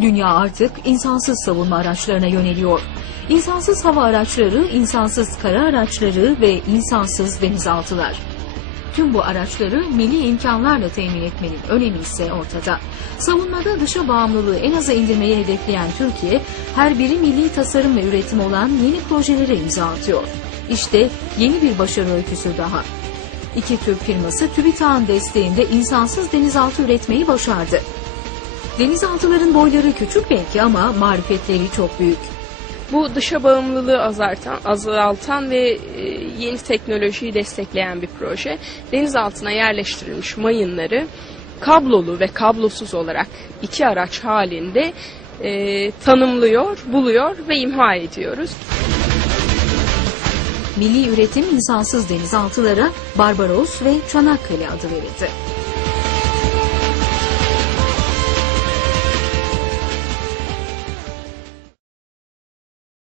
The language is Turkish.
Dünya artık insansız savunma araçlarına yöneliyor. İnsansız hava araçları, insansız kara araçları ve insansız denizaltılar. Tüm bu araçları milli imkanlarla temin etmenin önemi ise ortada. Savunmada dışa bağımlılığı en aza indirmeyi hedefleyen Türkiye, her biri milli tasarım ve üretim olan yeni projelere imza atıyor. İşte yeni bir başarı öyküsü daha. İki Türk firması TÜBİTAK'ın desteğinde insansız denizaltı üretmeyi başardı. Denizaltıların boyları küçük belki ama marifetleri çok büyük. Bu dışa bağımlılığı azaltan, azaltan ve e, yeni teknolojiyi destekleyen bir proje. Deniz altına yerleştirilmiş mayınları kablolu ve kablosuz olarak iki araç halinde e, tanımlıyor, buluyor ve imha ediyoruz. Milli üretim insansız denizaltılara Barbaros ve Çanakkale adı verildi.